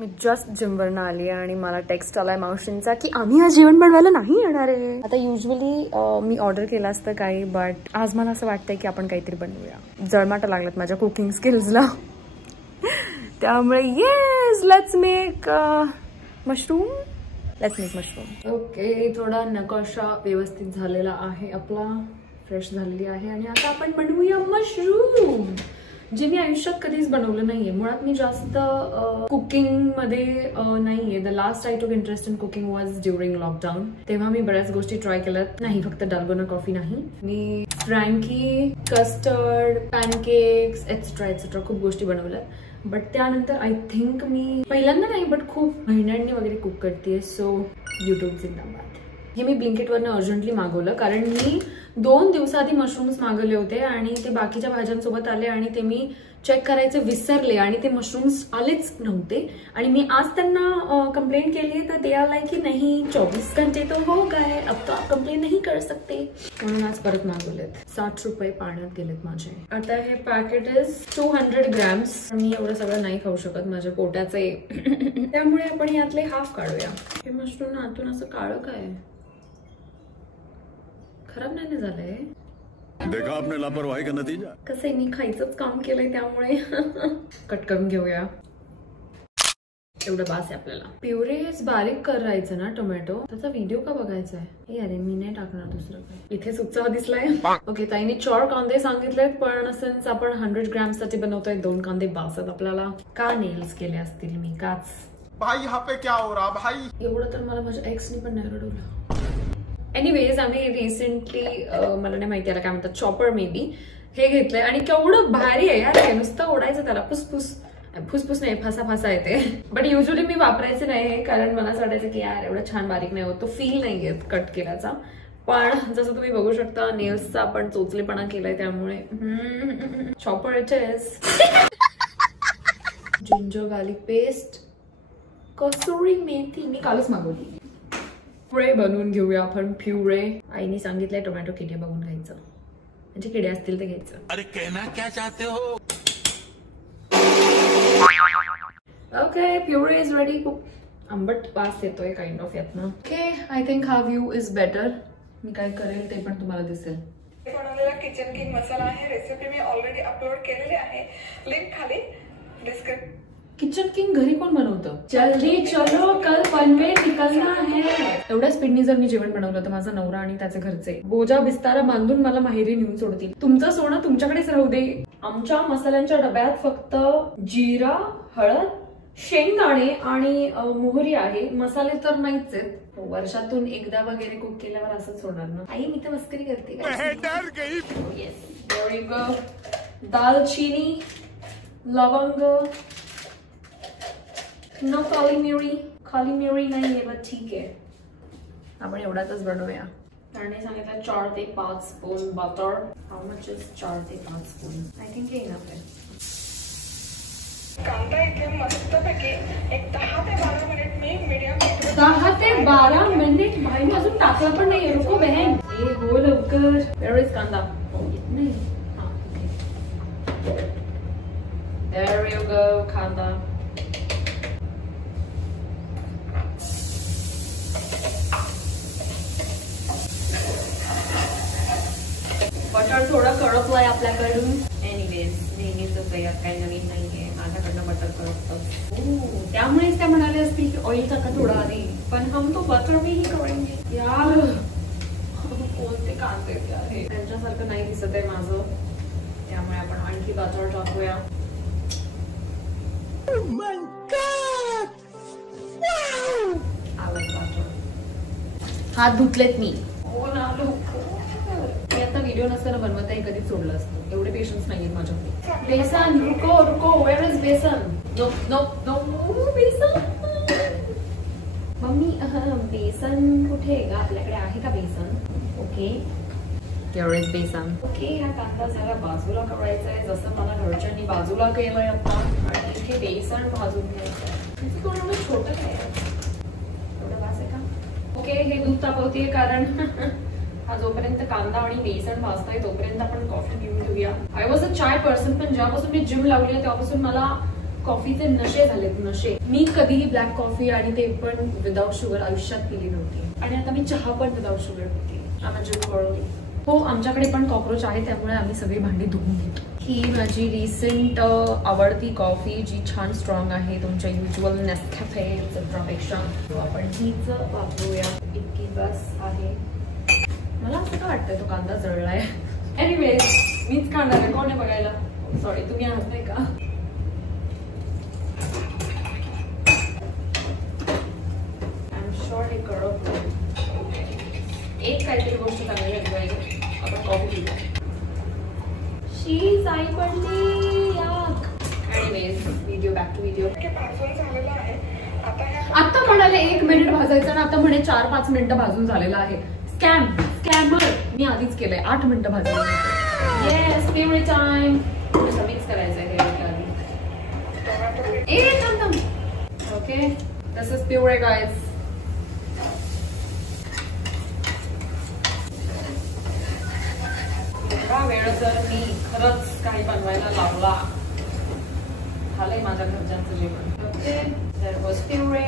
मी just जिमवरनं आली आणि मला टेक्स्ट आलाय मावशींचा की आम्ही आज जेवण बनवायला नाही येणार आहे. आता युजली मी ऑर्डर केलं असतं काही, बट आज मला असं वाटतंय की आपण काहीतरी बनवूया. जळमाट लागलात माझ्या कुकिंग स्किल्सला. त्यामुळे yes, let's make mushroom. Okay, थोडा नकाशा व्यवस्थित झालेला आहे आपला, फ्रेश झालेली आहे आणि आता आपण बनवूया मशरूम, जे मी आयुष्यात कधीच बनवलं नाहीये. मुळात मी जास्त कुकिंग मध्ये नाहीये. द लास्ट आय टूक interest in cooking was during lockdown. तेव्हा मी बऱ्याच गोष्टी ट्राय केल्यात. नाही फक्त डालगोना कॉफी नाही, मी frankie, custard, pancakes etcetera etcetera खूप गोष्टी बनवल्यात. बट त्यानंतर आय थिंक मी पहिल्यांदा नाही बट खूप महिन्यांनी वगैरे कुक करते. सो युट्यूब जिंदाबाद. हे मी ब्लिंकिटवरनं अर्जंटली मागवलं कारण मी 2 दिवसाआधी मशरूम्स मागवले होते आणि ते बाकीच्या भाज्यांसोबत आले आणि ते मी चेक करायचे विसरले आणि ते मशरूम्स आलेच नव्हते. आणि मी आज त्यांना कंप्लेंट केली तर ते आलाय की नाही 24 घंटे तो हो गए, अब तो आप कंप्लेंट नहीं कर सकते. म्हणून आज परत मागवलेत. 60 रुपये पाण्यात गेलेत माझे. आता हे पॅकेट इज 200 ग्रॅम्स. मी एवढं सगळं नाही खाऊ शकत, माझ्या पोटाचे. त्यामुळे आपण यातले हाफ काढूया. हे मशरूम आतून असं काळं काय, खराब नाही झालंय. देखा आपने लापरवाही का नतीजा. कसं मी खायचंच काम केलंय त्यामुळे कट करून घेऊया. एवढं बास आहे आपल्याला. प्युरेज बारीक करायचं ना टोमॅटो, त्याचा व्हिडिओ का बघायचा आहे. अरे मी नाही टाकणार दुसरं काय. इथेच उत्साह दिसलाय. ओके, ताईने 4 कांदे सांगितलेत पण सिन्स आपण 100 ग्रॅम्स साठी बनवतोय 2 कांदे बास आहेत आपल्याला. का नेल्स केले असतील मी, काच. भाई यहाँ पे क्या हो रहा भाई. एवढं तर मला माझ्या एक्सनी पण नाही रडवलं. एनिवेज, आम्ही रिसेंटली मला नाही माहिती याला काय म्हणतात, चॉपर मे बी, हे घेतलंय आणि केवढं भारी आहे यार. नुसतं ओढायचं त्याला, फुसफुस नाही, फासा येते. बट युजली मी वापरायचे नाही हे, कारण मला असं वाटायचं की यार एवढं छान बारीक नाही होत, तो फील नाही येत कट केल्याचा. पण जसं तुम्ही बघू शकता नेल्सचा आपण चोचलेपणा केलाय त्यामुळे chopper it's. Ginger garlic paste, कसुरी मेथी मी कालच मागवली. प्युरे बनवून घेऊया आपण. प्युरे आईने सांगितलंय टोमॅटो किडे बघून घ्यायचं, म्हणजे किडे असतील ते घ्यायचं. अरे कहना क्या चाहते हो. Okay, puree is ready. खूप आंबट वास येतोय काइंड ऑफ यातनं. ओके, आय थिंक हा व्ह्यू इज बेटर. मी काय करेल ते पण तुम्हाला दिसेल. बनवलेला किचन किंग मसाला आहे. रेसिपी मी ऑलरेडी अपलोड केलेली आहे, लिंक खाली डिस्क्रिप्शन. किचन किंग घरी कोण बनवतं. जल्दी चलो कल पनवे निकलना है. एवढ्या स्पीडनी जर मी जेवण बनवलं तर माझा नवरा आणि त्याचे घरचे बोजा बिस्तारा बांधून मला माहेरी नेऊन सोडतील. तुमचं सोनं तुमच्याकडेच राहू दे. आमच्या मसाल्यांच्या डब्यात फक्त जिरा, हळद, शेंगदाणे आणि मोहरी आहे. मसाले तर नाहीच आहेत. वर्षातून एकदा वगैरे कुक केल्यावर असंच होणार ना. आई मी तर मस्करी करते. Yes, there you go. दालचिनी, लवंग, नो काली मिरी नाहीये बट ठीक आहे, आपण एवढ्यातच बनवूया. त्याने सांगितलं 4 ते 5 spoon butter. How much is 4 ते 5 स्पून. आय थिंक हे इनफ आहे. कांदा इथे मस्तपैकी एक 10 ते 12 मिनिट मी मीडियम. 10 ते 12 मिनिट. भाई मी अजून टाकला पण नाहीये. रुको बहन, हे हो लवकर. वेअर इज कांदा. नाही, हां ओके, देयर यू गो. कांदा बटर थोडं कडकलंय आपल्याकडून. एनिवेज, नेहमीच यात काही नवीन नाहीये. माझ्याकडनं बटर कडकतं, त्यामुळेच त्या म्हणाले असतील की ऑइल टाका थोडा आधी. पण हम तो बटर में ही करेंगे यार. कोणते कांदे आहे, त्यांच्यासारखं नाही दिसत आहे माझं. त्यामुळे आपण आणखी बटर टाकूया. हात धुतलेत मी. हो ना, मी आता व्हिडिओ नसताना बनवत आहे, कधीच सोडलं असतं. एवढे पेशन्स नाहीये माझ्याकडे. बेसन, रुको, where is besan. No besan. Mummy बेसन कुठे आहे का, आपल्याकडे आहे का बेसन. Okay, where is besan. Okay, हा कांदा जरा बाजूला करायचा आहे, जसं मला घरच्यांनी बाजूला केलंय आता. आणि इथे बेसन भाजून घ्यायचं. थोडं छोटं काय, एवढं बास आहे का. ओके, हे दूध तापवतेय कारण हा जोपर्यंत कांदा आणि बेसन भाजताय तोपर्यंत आपण कॉफी पिऊन घेऊया. I was a chai person, पण जेव्हापासून मी जिम लावली आहे तेव्हापासून मला कॉफीचे नशे झालेत, नशे. मी कधीही ब्लॅक कॉफी आणि ते पण विदाउट शुगर आयुष्यात पिली नव्हती. आणि आता मी चहा पण विदाउट शुगर पिते. हो, आमच्याकडे पण कॉक्रोच आहे, त्यामुळे आम्ही सगळी भांडी धुवून घेतो. ही माझी रिसेंट आवडती कॉफी, जी छान स्ट्रॉंग आहे, तुमच्या युज्युअल नेस्कॅफेपेक्षा. आपण हीच वापरूया, इतकी बस आहे. मला असं का वाटतंय तो कांदा जळलाय. एनिवेज, मीच खाणार आहे, कोण आहे बघायला. सॉरी, तुम्ही आहात नाही का. आय एम शुअर हे कडक होईल. एक काहीतरी गोष्ट चांगली झाली पाहिजे. आपण कॉफी पिऊ. शी आई पडली yuck. Anyways, video back to video. भाजून झालेला आहे. आता म्हणाले 1 मिनिट भाजायचं आणि आता म्हणे 4-5 मिनिटं भाजून झालेलं आहे. स्कॅमर. मी आधीच केलंय 8 मिनिटं भाजून. येस, पिवळे टाइम. मिक्स करायचं आहे आधी. ओके, दिस इज पिवळे गाइस. वेळ जर मी खरंच काही बनवायला लावला, झालंय माझ्या घरच्यांचं जेवण. ओके, देयर वॉज पिवळे.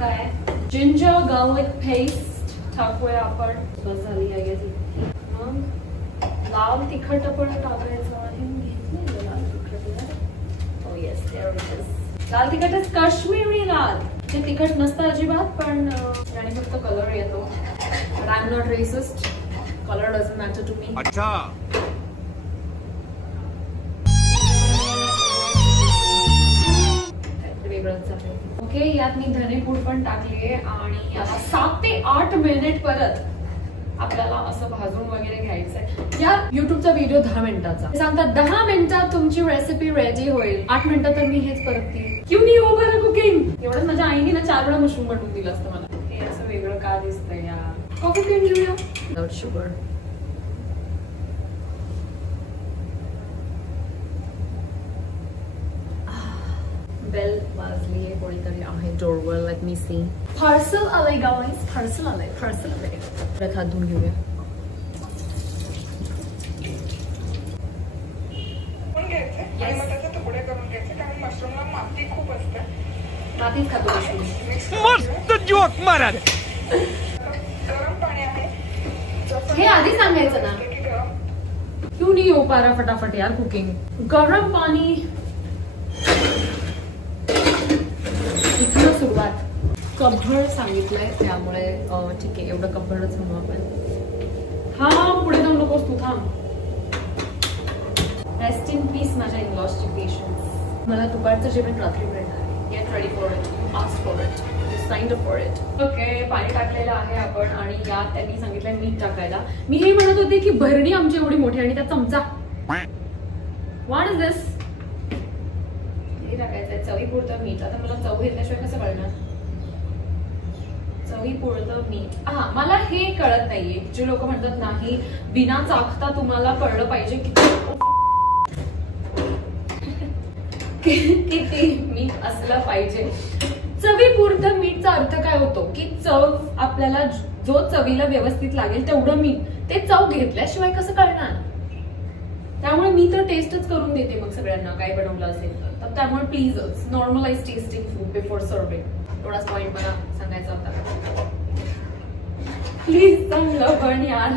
काय जिंजर गार्लिक पेस्ट टाकूया आपण. बस झाली आहे. मग लाल तिखट पण टाकायचं आहे. लाल तिखट. ओ येस, देयर इट इज. लाल तिखट इज काश्मीरी लाल. ते तिखट नसतं अजिबात, पण आणि फक्त कलर येतो. But I am not racist. Color doesn't matter to me. अच्छा. ओके, यात मी धनेपूड पण टाकलीये आणि याला 7 ते 8 मिनिट परत आपल्याला असं भाजून वगैरे घ्यायचंय. या युट्यूबचा व्हिडिओ 10 मिनिटाचा. सांगतात 10 मिनिटात तुमची रेसिपी रेडी होईल. 8 मिनिटात तर मी हेच परतते. क्यों नाही हो बरं कुकिंग. एवढं माझ्या आईने ना 4 वेळा मशरूम बनवून दिलं असतं मला. हे असं वेगळं का दिसतंय यार. कॉफी पिऊन घेऊया विदाउट शुगर. बेल वाजली आहे, कोणीतरी आहे डोरवर. Let me see. पार्सल आलंय गाईस, पार्सल आलंय. परत हात धुवून घेऊया. घ्यायचं मग त्याचे तुकडे करून घ्यायचे, कारण मशरूमला माती खूप असते. मातीच खातो मशरूम. मस्त जोक मारा. गरम पाणी आहे. हे आधी सांगायचं ना. क्यों नहीं हो पा रहा फटाफट यार कुकिंग. गरम पाणी. इथं सुरुवात. कभळ सांगितलंय, त्यामुळे ठीक आहे, एवढं कभळच म्हणू आपण. हा, पुढे जाऊ नकोस तू, थांब. रेस्ट इन पीस माझ्या इनलॉसची पेशन्स. मला दुपारचं जेवण रात्री मिळणार आहे. Get ready for it. Ask for it. Signed up for it. Okay, पाणी टाकलेलं आहे आपण आणि यात त्यांनी सांगितलंय मीठ टाकायला. मी हे म्हणत होते की भरणी आमची एवढी मोठी आणि त्यात चमचा. व्हॉट इज दिस. हे टाकायचंय चवीपुरतं मीठ. आता मला चव घेतल्याशिवाय कसं कळणार. चवीपुरतं मीठ. हा, मला हे कळत नाहीये. जे लोक म्हणतात नाही बिना चाखता तुम्हाला कळलं पाहिजे किती मीठ असलं पाहिजे. चवीपुरतं मीठचा अर्थ काय होतो की चव आपल्याला जो चवीला व्यवस्थित लागेल तेवढं मीठ. ते चव घेतल्याशिवाय कसं कळणार. त्यामुळे मी तर टेस्टच करून देते मग सगळ्यांना काय बनवलं असेल तर. त्यामुळे please normalise tasting food before serving. थोडाच पॉइंट मला सांगायचा होता. प्लीज चांगलं पण यार,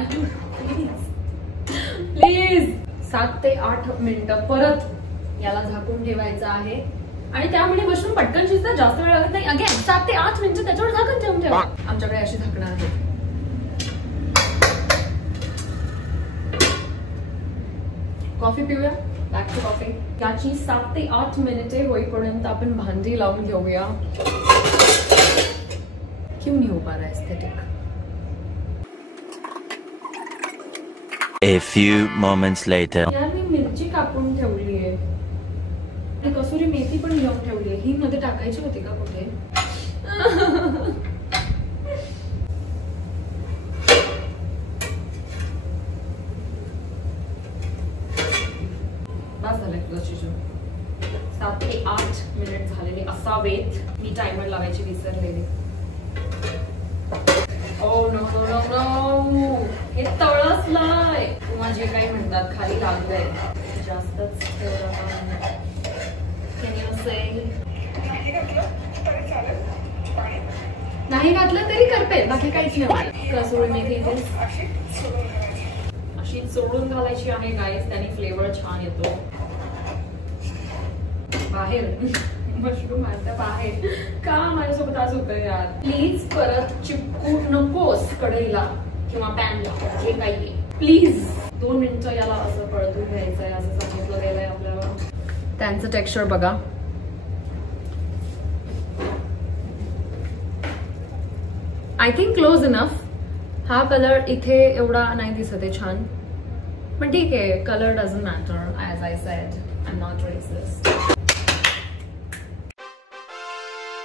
प्लीज. 7 ते 8 मिनिटं परत याला झाकून ठेवायचं आहे. आणि त्यामुळे मशरूम पटकन शिजतात, जास्त वेळ लागत नाही. अगेन 7 ते 8 मिनिटं त्याच्यावर झाकण ठेवून ठेवा. आमच्याकडे अशी झाकणं आहे. कॉफी पिऊया. Back to coffee. याची 7 ते 8 मिनिटे होईपर्यंत आपण भांडी लावून घेऊया. क्यों नहीं हो पा रहा aesthetic. A few moments later. यार मी मिरची कापून ठेवली आहे. कसुरी मेथी पण घेऊन ठेवली आहे. ही मध्ये टाकायची होती का कुठे. बस झालंय तुझं शिजून. 7 ते 8 मिनिट झालेले असावेत. मी टायमर लावायची विसरलेले. Oh no no no no, हे तळसलंय. तुम्हाला जे काही म्हणतात खाली लागलंय. जास्तच say? नाही घातलं तरी चालेल पाणी नाही घातलं तरी करते, बाकी काहीच नाही. कसुरी मेथी अशी सोडून घालायची. अशी चोळून घालायची आहे गाईस, त्याने फ्लेवर छान येतो. बाहेर मशरूम आता बाहेर का माझ्यासोबत आज होतं यार. प्लीज परत चिपकू नकोस कढईला किंवा पॅनला, जे काही प्लीज. 2 मिनिटं याला असं परतून घ्यायचंय असं सांगितलं गेलंय आपल्याला. त्यांचं टेक्स्चर बघा. I think close enough. हा कलर इथे एवढा नाही दिसत आहे छान, पण ठीक आहे. Colour doesn't matter. As I said, I am not racist.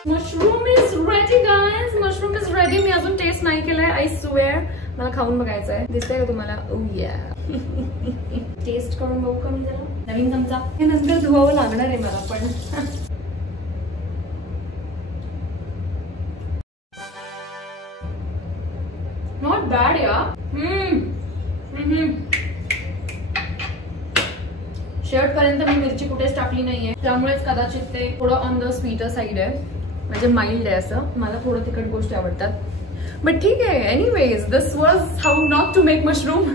Mushroom is ready guys. Mushroom is ready. मी अजून टेस्ट नाही केलाय. आय स्वेअर मला खाऊन बघायचंय. दिसतंय का तुम्हाला? ओ या. टेस्ट करून बघू का मी त्याला. नवीन चमचा. हे नंतर धुवावं लागणार आहे मला पण. नॉट बॅड या. शेवट पर्यंत मी मिरची कुठेच टाकली नाहीये, त्यामुळेच कदाचित ते थोडं ऑन द स्वीटर साइड आहे. म्हणजे माइल्ड आहे असं. मला थोडं तिखट गोष्टी आवडतात, बट ठीक आहे. Anyways this was how not to make mushroom.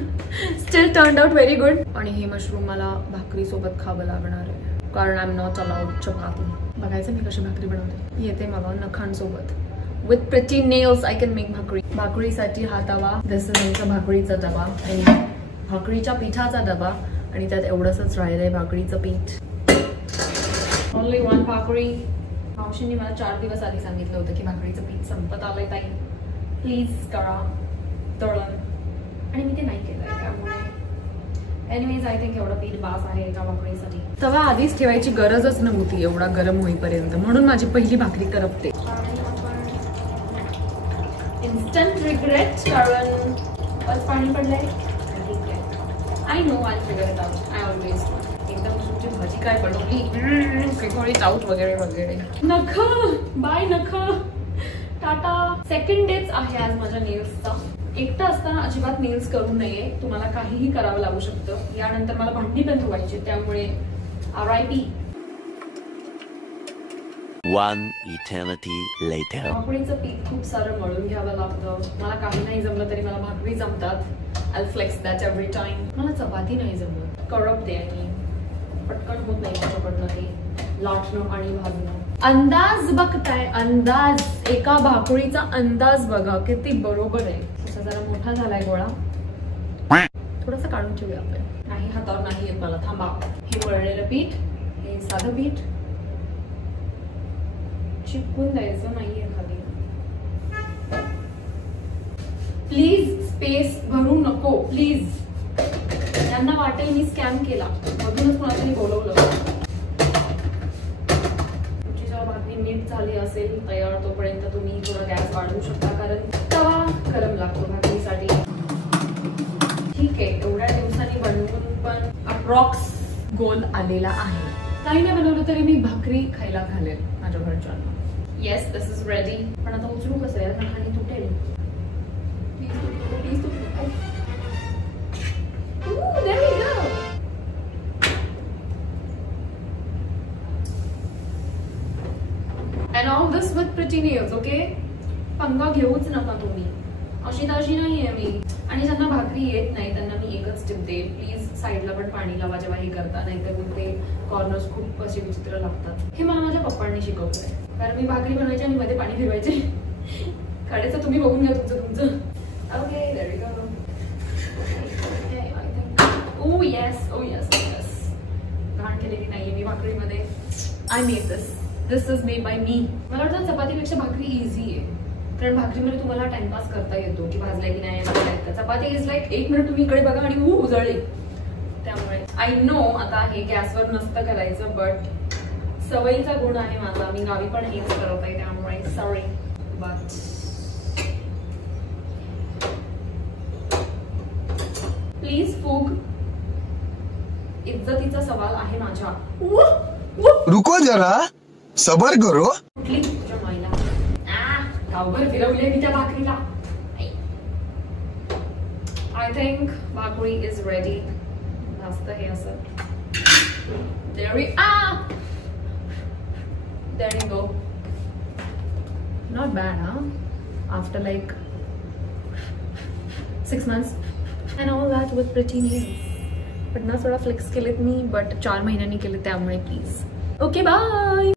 Still turned out very good. आणि हे मशरूम मला भाकरी सोबत खावं लागणार आहे, कारण I am not allowed chapati. बघायचं मी कशी भाकरी बनवते. येते मला नखांसोबत. With pretty nails I can make bhakri. भाकरीसाठी हा तवा. दिस इज आमचा भाकरीचा डबा आणि भाकरीच्या पिठाचा डबा. आणि त्यात एवढंच राहिलंय भाकरीचं पीठ. ओनली 1 भाकरी. मावशींनी मला 4 दिवस आधी सांगितलं होतं की भाकरीचं पीठ संपत आलंय ताई, प्लीज करा तळण. आणि मी ते नाही केलंय, त्यामुळे एनिवेज आय थिंक एवढं पीठ बास आहे एका भाकरीसाठी. तवा आधीच ठेवायची गरजच नव्हती एवढा गरम होईपर्यंत, म्हणून माझी पहिली भाकरी करपते. इन्स्टंट रिग्रेट, कारण बस पाणी पडलंय. I know I figure it out. I always एकदम तुमची भाजी काय बनवली, थोडी आउट वगैरे वगैरे. नख बाय नख टाटा. सेकंड डेच आहे आज माझ्या नेल्सचा. एकटा असताना अजिबात नेल्स करू नये. तुम्हाला काहीही करावं लागू शकतं. यानंतर मला भांडी पण धुवायची, त्यामुळे RIP. 1 eternity later. भाकरीचं पीठ खूप सारं मळून घ्यावं लागतं. मला काही नाही जमलं तरी मला भाकरी जमतात. I'll flex that every time. मला चपाती नाही जमत, करपते आणि पटकन होत नाही माझ्याकडनं ते लाटणं आणि भाजणं. अंदाज बघताय, अंदाज. एका भाकरीचा अंदाज बघा किती बरोबर आहे. असा जरा मोठा झालाय गोळा, थोडासा काढून ठेवूया आपण. नाही हातावर नाही येत मला. थांबा. हे वळलेलं पीठ, हे साधं पीठ चिपकून द्यायचं नाहीये खाली. प्लीज स्पेस भरू नको प्लीज. त्यांना वाटेल मी स्कॅम केला, मधूनच कोणातरी बोलवलं. तुमची जेव्हा भाकरी नीट झाली असेल तयार, तोपर्यंत तुम्ही थोडा गॅस वाढवू शकता, कारण तवा गरम लागतो भाकरीसाठी. ठीक आहे, एवढ्या दिवसांनी बनवून पण अप्रॉक्स गोल आलेला आहे. काही नाही बनवलं तरी मी भाकरी खायला घालेल माझ्या घरच्यांना. Yes, this is ready. पण आता उचलू कसं यार, खाली तुटेल. Please don't. Ooh, there we go. And all this with pretty nails, okay? पंगा घेऊच नका तुम्ही. अशी ताशी नाहीये मी. आणि ज्यांना भाकरी येत नाही त्यांना मी एकच टिप देईल, प्लीज साईडला पण पाणी लावा जेव्हा हे करता, नाहीतर मग ते कॉर्नर्स खूप असे विचित्र लागतात. हे मला माझ्या पप्पांनी शिकवलंय, कारण मी भाकरी बनवायची आणि मध्ये पाणी फिरवायचे. कडेचं तुम्ही बघून घ्या तुमचं. Okay, there we go. Okay, I think. Oh yes, oh yes, oh yes. घाण केलेली नाहीये मी भाकरीमध्ये. I made this. This is made by me. मला वाटतं चपातीपेक्षा भाकरी इझी आहे, कारण भाकरीमध्ये तुम्हाला टाइमपास करता येतो की भाजलाय की नाही. चपाती इज लाईक 1 मिनिट तुम्ही इकडे बघा आणि उजळली. त्यामुळे आय नो आता हे गॅसवर नसतं करायचं, बट सवयीचा गुण आहे माझा. मी गावी पण हेच करत आहे, त्यामुळे सॉरी. बट प्लीज फूग. इज्जतीचा सवाल आहे माझ्या. रुको जरा, सबर करो. कुठली तुझ्या माईला गावभर फिरवले मी त्या भाकरीला. आय थिंक भाकरी इज रेडी. जास्त हे असं There you go. Not bad, huh? After like 6 months and all that with pretty nails. But ना थोड़ा फ्लेक्स केलेत मी, but 4 महिन्यांनी केले त्यामुळे प्लीज. Okay bye.